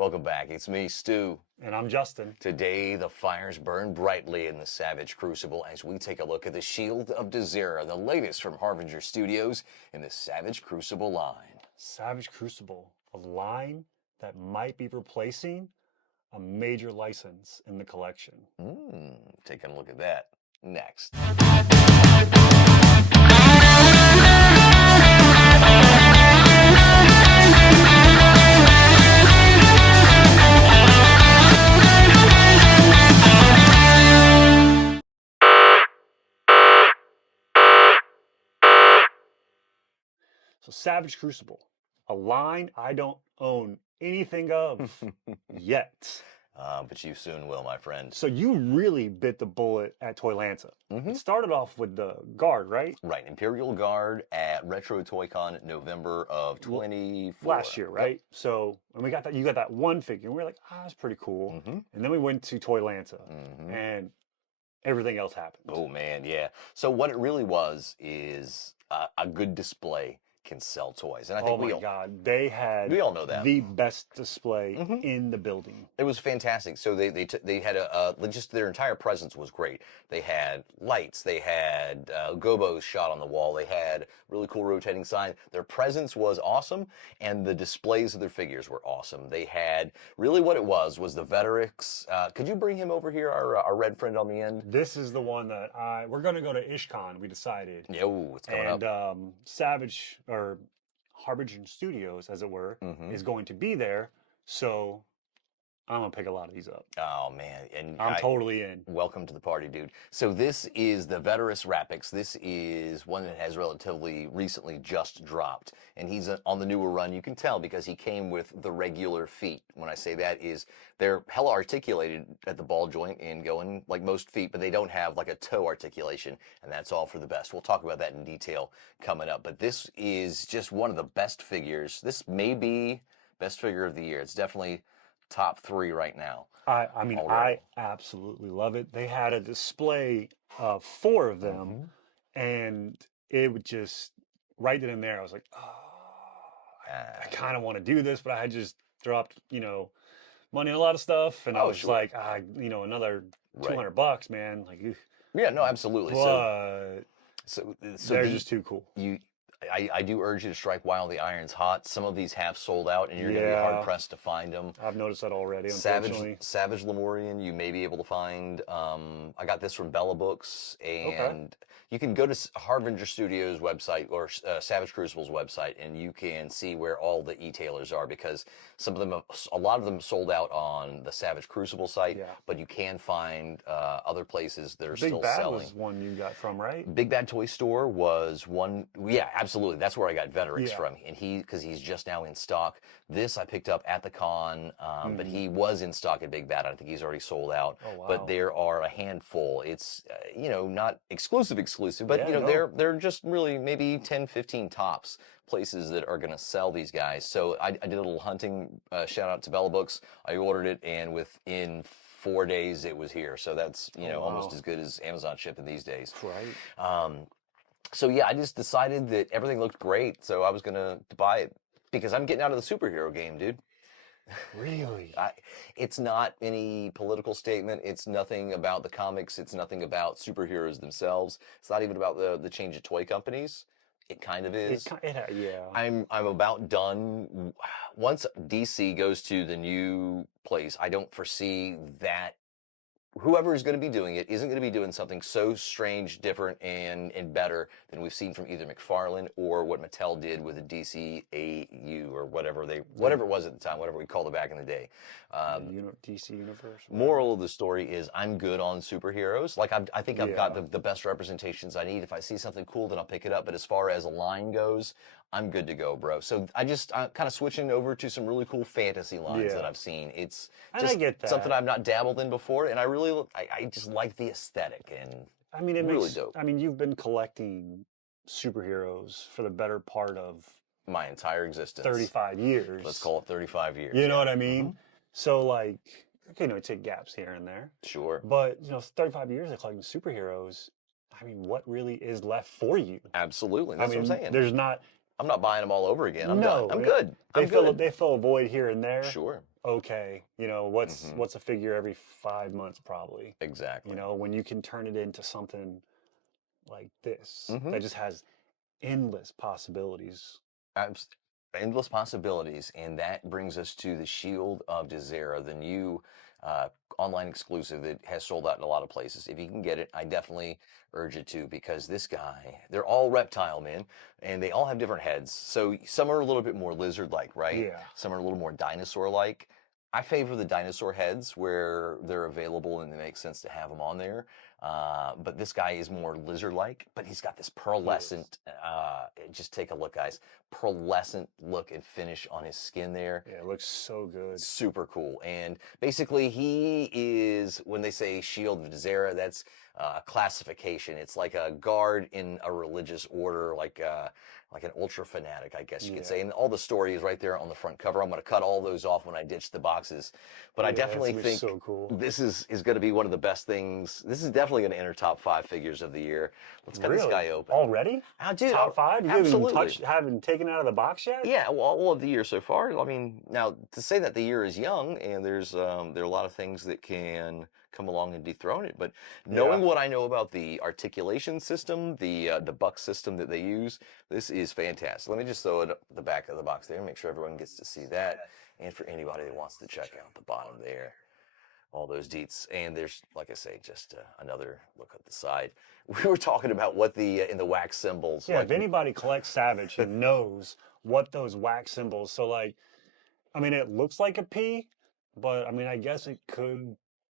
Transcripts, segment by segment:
Welcome back. It's me, Stu. And I'm Justin. Today, the fires burn brightly in the Savage Crucible as we take a look at the Shield of Desera, the latest from Harbinger Studios in the Savage Crucible line. Savage Crucible, a line that might be replacing a major license in the collection. Taking a look at that next. So Savage Crucible, a line I don't own anything of yet. But you soon will, my friend. So you really bit the bullet at Toylanta. It started off with the Guard, right? Right, Imperial Guard at Retro Toy-Con November of 24. Last year, right? Yep. So when we got that, you got that one figure, and we were like, that's pretty cool. And then we went to Toylanta, and everything else happened. Oh man, yeah. So what it really was is a good display can sell toys, and I think they had we all know that the best display in the building. It was fantastic. So they had just their entire presence was great. They had lights, they had gobos shot on the wall, they had really cool rotating sign. Their presence was awesome, and the displays of their figures were awesome. They had really what it was the Veterix. Could you bring him over here, our red friend on the end? This is the one that we're going to go to IshCon. We decided. Oh, it's coming up. And Savage or Harbinger Studios, as it were, is going to be there. So I'm gonna pick a lot of these up. Oh man, and I'm totally in. Welcome to the party, dude. So this is the Veterix Rapix. This is one that has relatively recently just dropped, and he's on the newer run. You can tell because he came with the regular feet. When I say that is they're hella articulated at the ball joint and going like most feet, but they don't have like a toe articulation, and that's all for the best. We'll talk about that in detail coming up, but this is just one of the best figures. This may be best figure of the year. It's definitely top 3 right now. I mean, I absolutely love it. They had a display of 4 of them, and it would just right then and there. I was like, oh, I kind of want to do this, but I had just dropped, money on a lot of stuff, and I was like, another $200, man. Like, yeah, no, absolutely. But so they're just too cool. I do urge you to strike while the iron's hot. Some of these have sold out, and you're going to be hard pressed to find them. I've noticed that already, unfortunately. Savage Lemurian, you may be able to find. I got this from Bella Books, and you can go to Harbinger Studios' website or Savage Crucible's website, and you can see where all the e-tailers are, because a lot of them sold out on the Savage Crucible site, but you can find other places that are still selling. Big Bad was one you got from, right? Big Bad Toy Store was one. Yeah, absolutely. That's where I got Veterix from, and because he's just now in stock. This I picked up at the con, but he was in stock at Big Bad. I think he's already sold out. Oh, wow. But there are a handful. It's not exclusive, but they're just really maybe 10, 15 tops places that are going to sell these guys. So I did a little hunting. Shout out to Bella Books. I ordered it, and within 4 days it was here. So that's almost as good as Amazon shipping these days. Right. So yeah, I just decided that everything looked great, so I was gonna buy it because I'm getting out of the superhero game, dude. Really? It's not any political statement. It's nothing about the comics. It's nothing about superheroes themselves. It's not even about the change of toy companies. It kind of is. Yeah. I'm about done. Once DC goes to the new place, I don't foresee that whoever is going to be doing it isn't going to be doing something so strange, different, and better than we've seen from either McFarlane or what Mattel did with the DCAU or whatever it was at the time, whatever we called it back in the day. DC Universe. Moral of the story is I'm good on superheroes. Like I think I've got the best representations I need. If I see something cool, then I'll pick it up. But as far as a line goes, I'm good to go, bro. So I'm kind of switching over to some really cool fantasy lines that I've seen. It's just something I've not dabbled in before, and I just like the aesthetic, and I mean, really dope. I mean, you've been collecting superheroes for the better part of my entire existence. 35 years. Let's call it 35 years. You know what I mean? So like, okay, take gaps here and there. Sure. But 35 years of collecting superheroes. I mean, what really is left for you? Absolutely. That's what I'm saying. There's not. I'm not buying them all over again. I'm done. No, I'm good. they I'm good. fill a void here and there. Sure. Okay, Hmm. what's a figure every 5 months probably? Exactly. When you can turn it into something like this Hmm. that just has endless possibilities. Abs- Endless possibilities, and that brings us to the Shield of Desera, the new uh, online exclusive that has sold out in a lot of places. If you can get it, I definitely urge you to, because this guy, they're all reptile men, and they all have different heads. So some are a little bit more lizard-like, right? Yeah. Some are a little more dinosaur-like. I favor the dinosaur heads where they're available and it makes sense to have them on there. But this guy is more lizard-like, but he's got this He is. pearlescent. Just take a look, guys. Pearlescent look and finish on his skin there. Yeah, it looks so good. Super cool. And basically, he is, when they say Shield of Desera, that's a classification. It's like a guard in a religious order, like an ultra fanatic, I guess you could Yeah. say. And all the story is right there on the front cover. I'm going to cut all those off when I ditch the boxes. But I Yeah, it's definitely gonna be think so cool. this is going to be one of the best things. This is definitely going to enter top 5 figures of the year. Let's cut this guy Really? open. Already? Oh, dude, Top five? You absolutely. haven't taken it out of the box yet? Yeah, well, all of the year so far. I mean, now to say that the year is young and there are a lot of things that can come along and dethrone it, but knowing Yeah. what I know about the articulation system, the buck system that they use, this is fantastic. Let me just throw it up the back of the box there, make sure everyone gets to see that, and for anybody that wants to check out the bottom there, all those deets. And there's, like I say, just another look at the side. We were talking about what the in the wax symbols, Yeah, like. if anybody collects Savage, he knows what those wax symbols. So like, I mean, it looks like a P, but I mean, I guess it could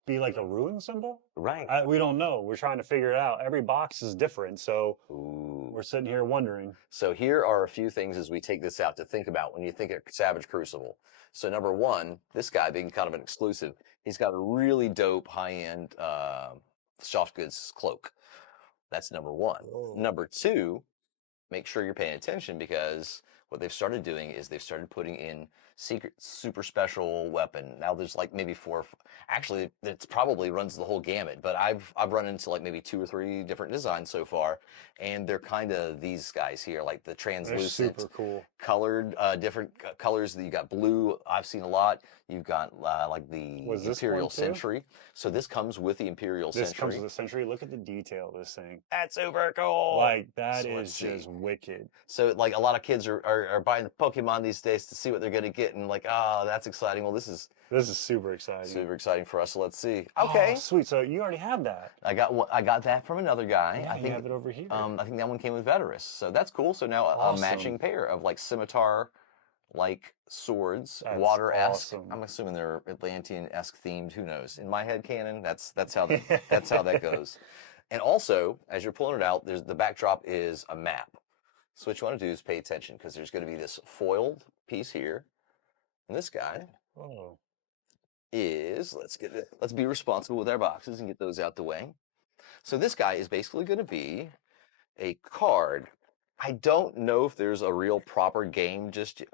be like a ruin symbol. Right. We don't know. We're trying to figure it out. Every box is different, so Ooh. we're sitting here wondering. So here are a few things as we take this out to think about when you think of Savage Crucible. So number one, this guy being kind of an exclusive, he's got a really dope high-end soft goods cloak. That's number one. Oh. Number two, make sure you're paying attention, because what they've started doing is they've started putting in secret super special weapon. Now there's like maybe four, actually it probably runs the whole gamut, but I've run into like maybe 2 or 3 different designs so far, and they're kind of these guys here, like the They're translucent super cool. colored, different colors. That you got blue, I've seen a lot. You've got like the Was this Imperial one too? Century. So this comes with the Imperial This comes Century. with the Century. Look at the detail of this thing. That's super cool. Like, that So is let's see. just wicked. So like a lot of kids are buying Pokemon these days to see what they're going to get, and like, oh, that's exciting. Well, this is super exciting. super exciting for us. So let's see. Oh, Okay, sweet. So you already have that. I got that from another guy. Yeah, I you think have it over here. I think that one came with Veterus. So that's cool. So now a Awesome. matching pair of like scimitar like swords, That's water-esque. awesome. I'm assuming they're Atlantean-esque themed. Who knows? In my head canon, that's how that goes. And also, as you're pulling it out, there's the backdrop is a map. So what you want to do is pay attention, because there's going to be this foiled piece here, and this guy Oh. is, let's be responsible with our boxes and get those out the way. So this guy is basically going to be a card. I don't know if there's a real proper game just yet.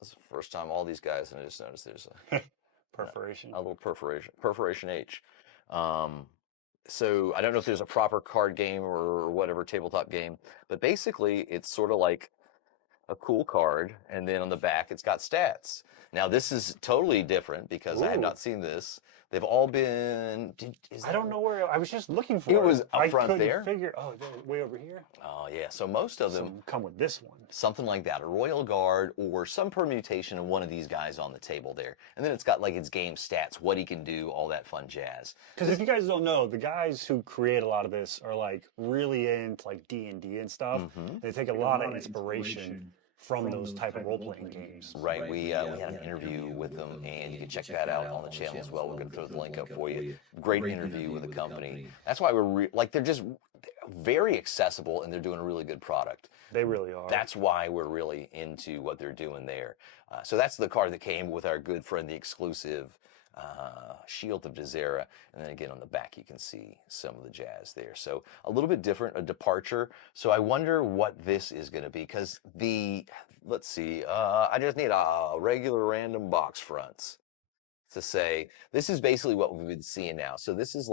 This is the first time all these guys, and I just noticed there's Perforation. a little perforation H. So I don't know if there's a proper card game or whatever tabletop game, but basically it's sort of like a cool card, and then on the back it's got stats. Now this is totally different because I have Ooh. not seen this. They've all been. I don't know where. I was just looking for it. It was up I front couldn't there. figure. Oh, they're way over here. Oh yeah, so most of them Some come with this one. something like that, a Royal Guard or some permutation of one of these guys on the table there. And then it's got like its game stats, what he can do, all that fun jazz. Because if you guys don't know, the guys who create a lot of this are like really into like D&D and stuff. They take a lot of inspiration from those type of role-playing games. Right, we had an interview with them, and you can check that out on the channel as well. We're going to throw the link up for you. Great interview with the company. That's why we're they're just very accessible, and they're doing a really good product. They really are. That's why we're really into what they're doing there. So that's the card that came with our good friend, the exclusive Shield of Desera. And then again on the back you can see some of the jazz there. So a little bit different, a departure. So I wonder what this is going to be, because let's see, I just need a regular random box fronts to say this is basically what we've been seeing now. So this is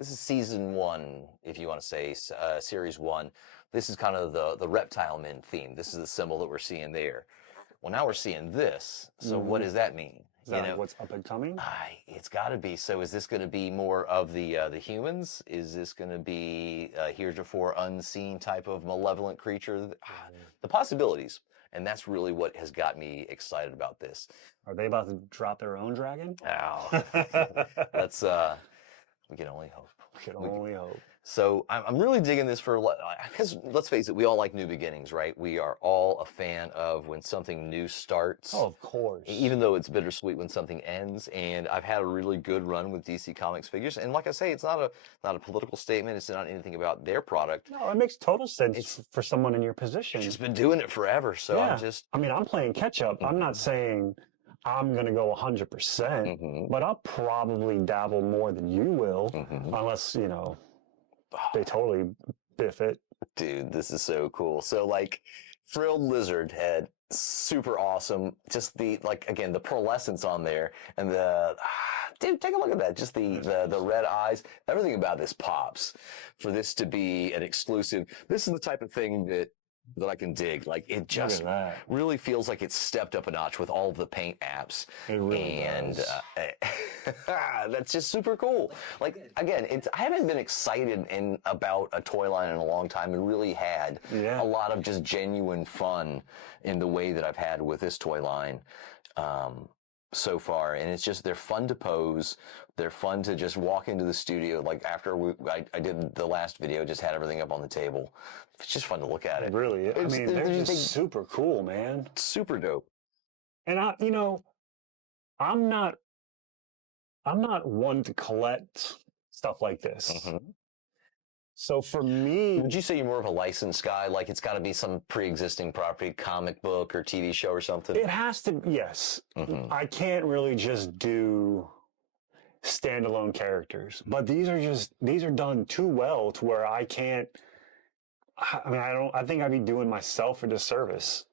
season 1, if you want to say series 1. This is kind of the reptile men theme. This is the symbol that we're seeing there. Well, now we're seeing this. So what does that mean? Is that like what's up and coming? It's got to be. So is this going to be more of the humans? Is this going to be a heretofore unseen type of malevolent creature? The possibilities. And that's really what has got me excited about this. Are they about to drop their own dragon? Oh, that's we can only hope. We can only hope. So I'm really digging this because let's face it, we all like new beginnings, right? We are all a fan of when something new starts. Oh, of course. Even though it's bittersweet when something ends. And I've had a really good run with DC Comics figures. And like I say, it's not a political statement. It's not anything about their product. No, it makes total sense for someone in your position. I've just been doing it forever. So yeah. I'm playing catch up. I'm not saying I'm going to go 100%, but I'll probably dabble more than you will, unless, they totally biff it. Dude, this is so cool. So like frilled lizard head, super awesome. Just again, the pearlescence on there and dude, take a look at that. Just the red eyes. Everything about this pops. For this to be an exclusive, this is the type of thing that I can dig. Like it just really feels like it's stepped up a notch with all of the paint apps. It really does. That's just super cool. Like again, I haven't been excited about a toy line in a long time and really had a lot of just genuine fun in the way that I've had with this toy line. So far, and it's just they're fun to pose. They're fun to just walk into the studio. Like after I did the last video, just had everything up on the table. It's just fun to look at it. It really is. I mean, they're just super cool, man. Super dope. And I'm not one to collect stuff like this. So for me, would you say you're more of a licensed guy? Like it's got to be some pre-existing property, comic book or TV show or something? It has to, yes. I can't really just do standalone characters, but these are done too well to where I can't, I think I'd be doing myself a disservice.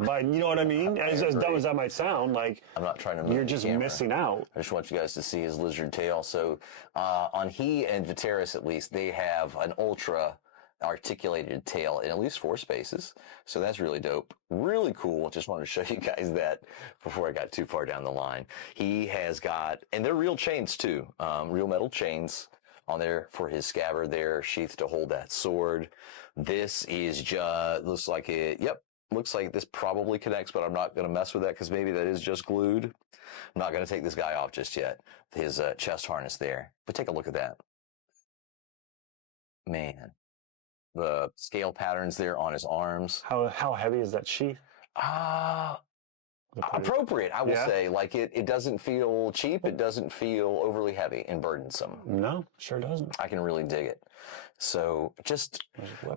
But you know what I mean? As dumb as that might sound, like I'm not trying to. You're just missing out. I just want you guys to see his lizard tail. So on he and Viteris, at least, they have an ultra articulated tail in at least 4 spaces. So that's really dope. Really cool. Just wanted to show you guys that before I got too far down the line. He has got, and they're real chains too, real metal chains on there for his scabbard there, sheath to hold that sword. This is just, looks like it, yep. Looks like this probably connects, but I'm not going to mess with that because maybe that is just glued. I'm not going to take this guy off just yet. His chest harness there. But take a look at that. Man. The scale patterns there on his arms. How heavy is that sheath? Appropriate, I will say. Like it doesn't feel cheap. It doesn't feel overly heavy and burdensome. No, sure doesn't. I can really dig it. So just,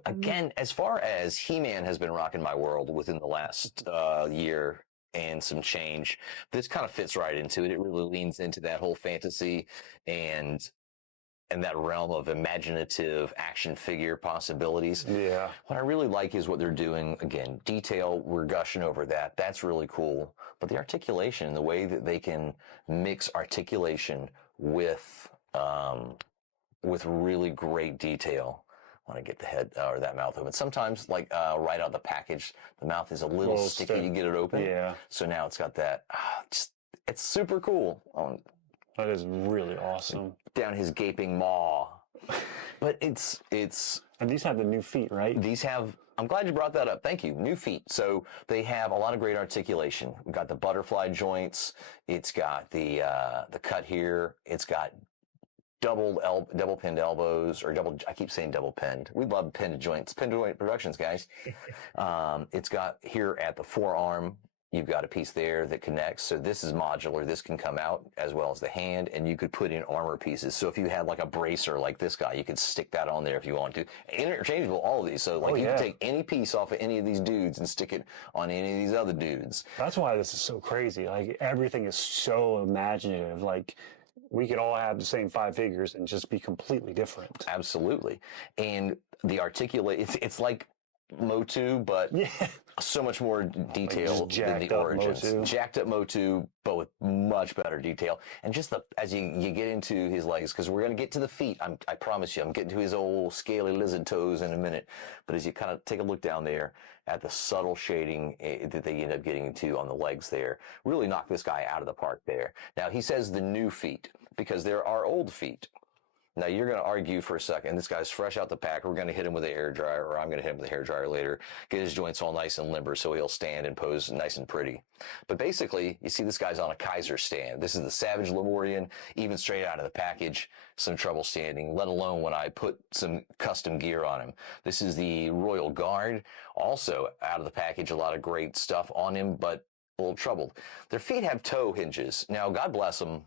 again, as far as He-Man has been rocking my world within the last year and some change, this kind of fits right into it. It really leans into that whole fantasy and that realm of imaginative action figure possibilities. Yeah. What I really like is what they're doing. Again, detail, we're gushing over that. That's really cool. But the articulation, the way that they can mix articulation with really great detail. I want to get the head or that mouth open. Sometimes, like right out the package, the mouth is a little sticky to get it open. Yeah. So now it's got that. It's super cool. That is really awesome. Down his gaping maw. But it's. And these have the new feet, right? These have. I'm glad you brought that up. Thank you. New feet. So they have a lot of great articulation. We've got the butterfly joints. It's got the cut here. It's got double pinned elbows, or I keep saying double pinned. We love pinned joints. Pinned joint productions, guys. It's got here at the forearm, you've got a piece there that connects. So this is modular. This can come out as well as the hand, and you could put in armor pieces. So if you had like a bracer like this guy, you could stick that on there if you want to. Interchangeable, all of these. So like you can take any piece off of any of these dudes and stick it on any of these other dudes. That's why this is so crazy. Like everything is so imaginative. Like we could all have the same 5 figures and just be completely different. Absolutely. And the it's like Motu, but Yeah. so much more detail than jacked the up origins. Motu. Jacked up Motu, but with much better detail. And just as you get into his legs, because we're going to get to the feet, I promise you, I'm getting to his old scaly lizard toes in a minute. But as you kind of take a look down there at the subtle shading that they end up getting into on the legs there, really knock this guy out of the park there. Now, he says the new feet, because there are old feet. Now, you're going to argue for a second. This guy's fresh out the pack. We're going to hit him with a hair dryer, or I'm going to hit him with a hair dryer later, get his joints all nice and limber so he'll stand and pose nice and pretty. But basically, you see this guy's on a Kaiser stand. This is the Savage Lemurian, even straight out of the package, some trouble standing, let alone when I put some custom gear on him. This is the Royal Guard, also out of the package, a lot of great stuff on him, but a little troubled. Their feet have toe hinges. Now, God bless them.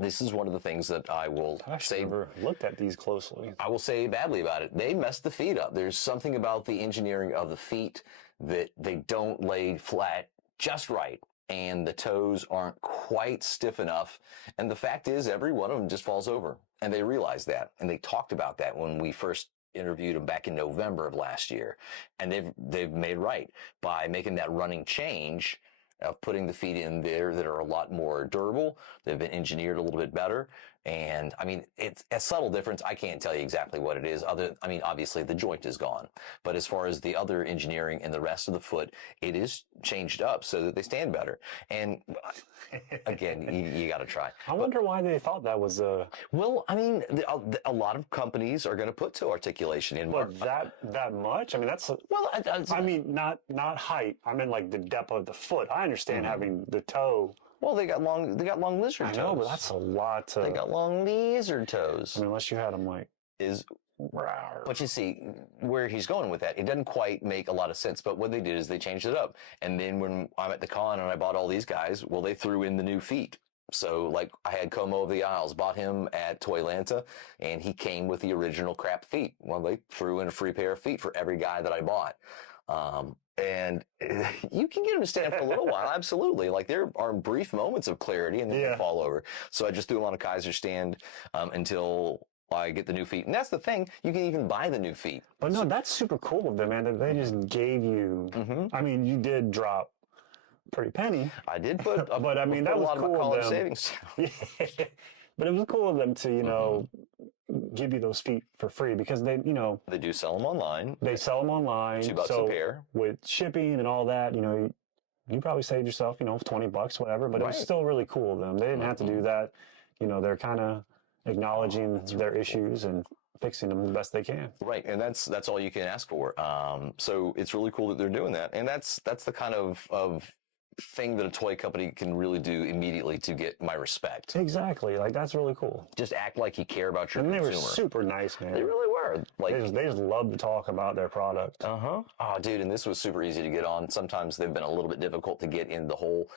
This is one of the things that I will say. I've never looked at these closely. I will say badly about it. They messed the feet up. There's something about the engineering of the feet that they don't lay flat just right. And the toes aren't quite stiff enough. And the fact is, every one of them just falls over. And they realize that. And they talked about that when we first interviewed them back in November of last year. And they've made right by making that running change of putting the feet in there that are a lot more durable. They've been engineered a little bit better. And I mean, it's a subtle difference. I can't tell you exactly what it is. Obviously the joint is gone. But as far as the other engineering and the rest of the foot, it is changed up so that they stand better. And again, you got to try. I wonder why they thought that was Well, I mean, a lot of companies are going to put toe articulation in. But that much? I mean, that's well. I mean, not height. I mean, like the depth of the foot. I understand having the toe. Well, they got long lizard toes. I know, but that's a lot to. They got long lizard toes. I mean, unless you had them like. But you see, where he's going with that, it doesn't quite make a lot of sense. But what they did is they changed it up. And then when I'm at the con and I bought all these guys, well, they threw in the new feet. So, like, I had Como of the Isles, bought him at Toylanta, and he came with the original crap feet. Well, they threw in a free pair of feet for every guy that I bought. And you can get them to stand for a little while, absolutely. Like, there are brief moments of clarity, and then they fall over. So I just threw them on a Kaiser stand until I get the new feet. And that's the thing. You can even buy the new feet. But no, that's super cool of them, man. That they just gave you. I mean, you did drop a pretty penny. I did put a, but I mean, that was a lot cool of my college of them. savings. Yeah. But it was cool of them to, you know, give you those feet for free because they, you know. They do sell them online. They sell them online. $2 a pair. With shipping and all that, you know, you probably saved yourself, you know, $20, whatever. But it was still really cool of them. They didn't have to do that. You know, they're kind of acknowledging their issues and fixing them the best they can. Right, and that's all you can ask for. So it's really cool that they're doing that, and that's the kind of thing that a toy company can really do immediately to get my respect. Exactly, like that's really cool. Just act like you care about your consumer. And they were super nice, man. They really were. Like they just love to talk about their product. Oh, dude, and this was super easy to get on. Sometimes they've been a little bit difficult to get in the whole.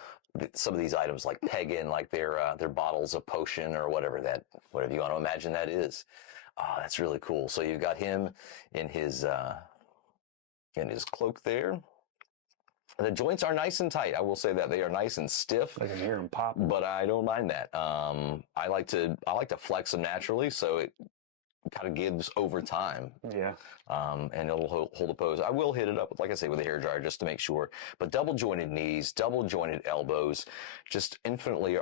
Some of these items like peg in, like their bottles of potion or whatever you want to imagine that is. That's really cool. So you've got him in his cloak there. The joints are nice and tight. I will say that they are nice and stiff. I can hear them pop, but I don't mind that. I like to flex them naturally, so it kind of gives over time. Yeah. And it'll hold a pose. I will hit it up, like I say, with a hairdryer just to make sure. But double jointed knees, double jointed elbows, just infinitely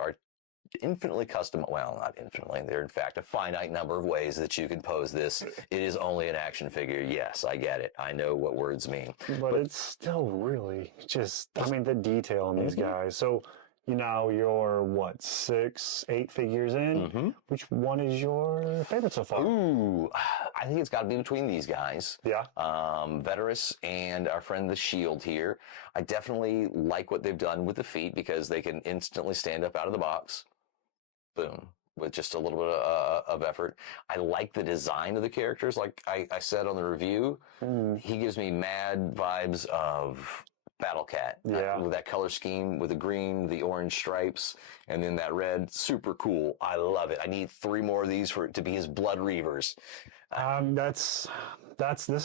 custom. Well, not infinitely. There are, in fact, a finite number of ways that you can pose this. It is only an action figure. Yes, I get it. I know what words mean. But it's still really just, I mean, the detail on these guys. So, you know, you're what, 6, 8 figures in? Which one is your favorite so far? Ooh, I think it's got to be between these guys. Yeah. Veterus and our friend the Shield here. I definitely like what they've done with the feet because they can instantly stand up out of the box. Boom. With just a little bit of effort. I like the design of the characters. Like I said on the review, he gives me mad vibes of Battle Cat. Yeah. With that color scheme, with the green, the orange stripes, and then that red. Super cool. I love it. I need 3 more of these for it to be his Blood Reavers. This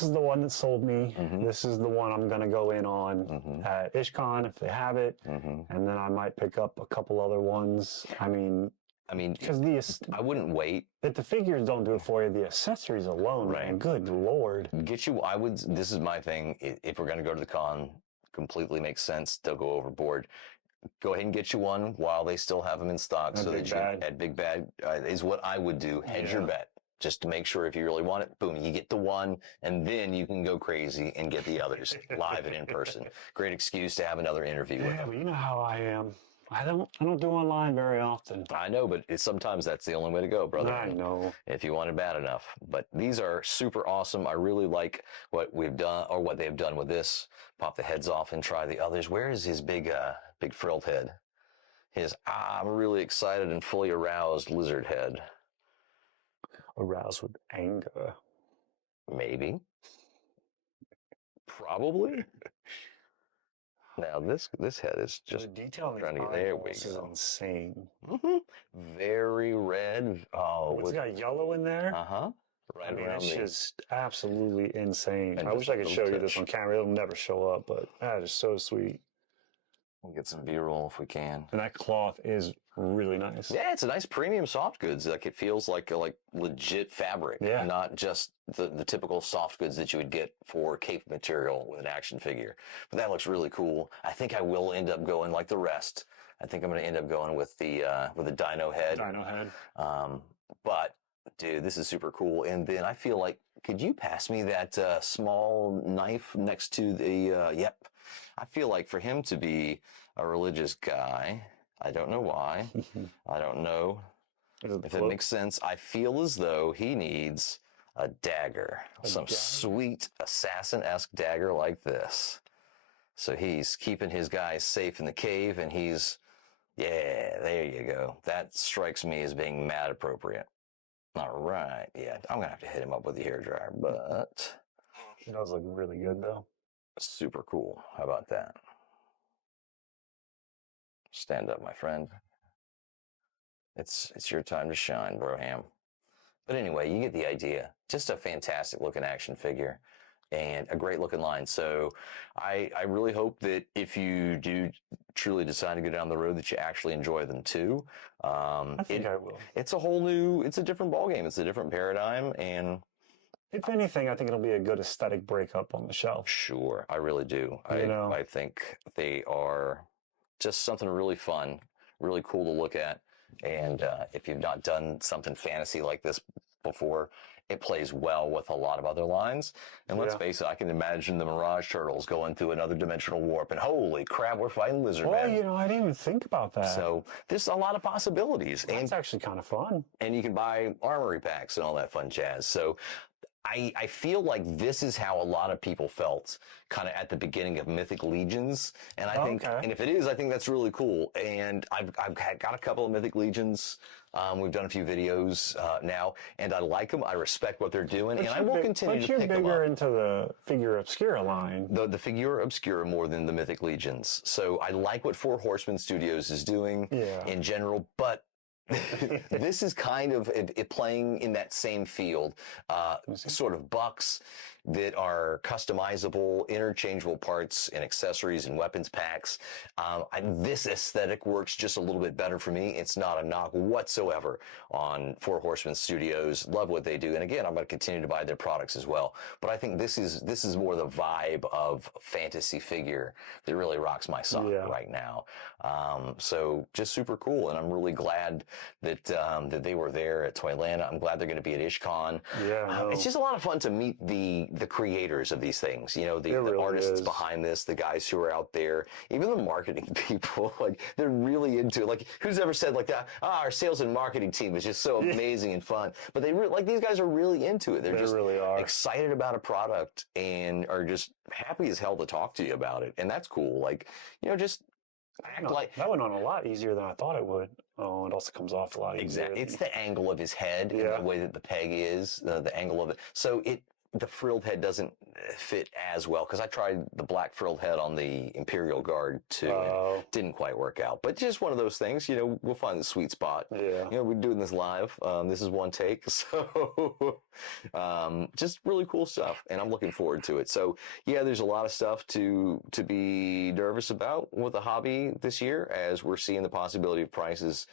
is the one that sold me. This is the one I'm going to go in on at IshCon if they have it. And then I might pick up a couple other ones. I mean, I mean, Because I wouldn't wait. if the figures don't do it for you, the accessories alone, Right. man, good Lord. This is my thing. If we're going to go to the con, completely makes sense. They'll go overboard. Go ahead and get you one while they still have them in stock. So that you at Big Bad is what I would do. Hedge your bet. Just to make sure if you really want it, boom, you get the one, and then you can go crazy and get the others live and in person. Great excuse to have another interview with them. Yeah, but you know how I am. I don't do online very often. I know, but sometimes that's the only way to go, brother. I know. If you want it bad enough. But these are super awesome. I really like what we've done, or what they've done with this. Pop the heads off and try the others. Where is his big frilled head? I'm really excited and fully aroused lizard head. Aroused with anger. Maybe. Probably. Now this head is just the detail trying to get there. We is go. Insane. Very red. Oh, it's got yellow in there. Right. I mean, it's just absolutely insane. And I wish I could show you this on camera. It'll never show up, but that is so sweet. We'll get some B-roll if we can. And that cloth is really nice. Yeah, it's a nice premium soft goods. Like it feels like legit fabric, not just the typical soft goods that you would get for cape material with an action figure. But that looks really cool. I think I will end up going like the rest. I think I'm going to end up going with the dino head. Dino head. But dude, this is super cool. And then I feel like, could you pass me that small knife next to the? Yep. I feel like for him to be a religious guy, I don't know why. I don't know if it makes sense. I feel as though he needs a dagger, some sweet assassin-esque dagger like this. So he's keeping his guys safe in the cave, and yeah, there you go. That strikes me as being mad appropriate. All right, yeah, I'm gonna have to hit him up with the hairdryer, but it does look really good though. Super cool. How about that? Stand up, my friend. It's your time to shine, Broham. But anyway, you get the idea. Just a fantastic looking action figure and a great looking line. So I really hope that if you do truly decide to go down the road that you actually enjoy them too. I think I will. It's a different ballgame. It's a different paradigm, and if anything, I think it'll be a good aesthetic breakup on the shelf. Sure, I really do. I think they are just something really fun, really cool to look at. And if you've not done something fantasy like this before, it plays well with a lot of other lines. And let's face it, I can imagine the Mirage Turtles going through another dimensional warp, and holy crap, we're fighting lizard men. I didn't even think about that. So there's a lot of possibilities. That's actually kind of fun. And you can buy armory packs and all that fun jazz. So I feel like this is how a lot of people felt kind of at the beginning of Mythic Legions. And I think, and if it is, I think that's really cool. And I've got a couple of Mythic Legions. We've done a few videos now, and I like them. I respect what they're doing, and I will continue to pick them up. But you're bigger into the Figure Obscura line. The Figure Obscura more than the Mythic Legions. So I like what Four Horsemen Studios is doing in general, but this is kind of it playing in that same field, sort of bucks that are customizable, interchangeable parts and accessories and weapons packs. This aesthetic works just a little bit better for me. It's not a knock whatsoever on Four Horsemen Studios. Love what they do, and again, I'm going to continue to buy their products as well. But I think this is more the vibe of fantasy figure that really rocks my sock right now. So just super cool, and I'm really glad that that they were there at Toylanta. I'm glad they're going to be at IshCon. It's just a lot of fun to meet the creators of these things. You know, the really artists behind this, the guys who are out there, even the marketing people. Like they're really into it. Like who's ever said like that? Our sales and marketing team is just so amazing and fun. But they like these guys are really into it. They're just really excited about a product and are just happy as hell to talk to you about it. And that's cool. Like just. That went on a lot easier than I thought it would. Oh, it also comes off a lot easier. Exactly. It's the angle of his head and the way that the peg is, the angle of it. So the frilled head doesn't fit as well, because I tried the black frilled head on the Imperial Guard too. And it didn't quite work out. But just one of those things, we'll find the sweet spot. We're doing this live. This is one take. So just really cool stuff. And I'm looking forward to it. So there's a lot of stuff to be nervous about with the hobby this year, as we're seeing the possibility of prices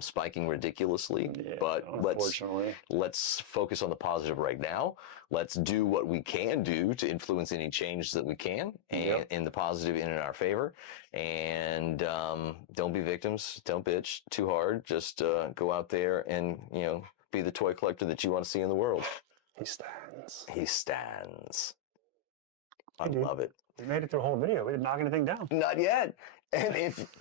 spiking ridiculously. Yeah, But unfortunately. let's focus on the positive right now. Let's do what we can do to influence any change that we can, and in the positive and in our favor. And don't be victims. Don't bitch too hard. Just go out there and, you know, be the toy collector that you want to see in the world. He stands. He stands. I Hey, love it. We made it through the whole video. We didn't knock anything down. Not yet. And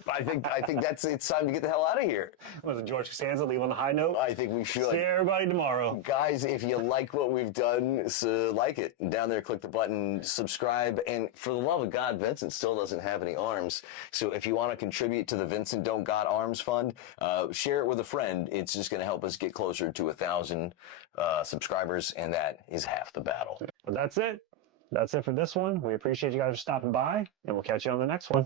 I think it's time to get the hell out of here. Was it George Costanza leave on a high note? I think we should. See everybody tomorrow. Guys, if you like what we've done, so like it. Down there, click the button, subscribe. And for the love of God, Vincent still doesn't have any arms. So if you want to contribute to the Vincent Don't Got Arms Fund, share it with a friend. It's just going to help us get closer to 1,000 subscribers, and that is half the battle. But that's it. That's it for this one. We appreciate you guys for stopping by, and we'll catch you on the next one.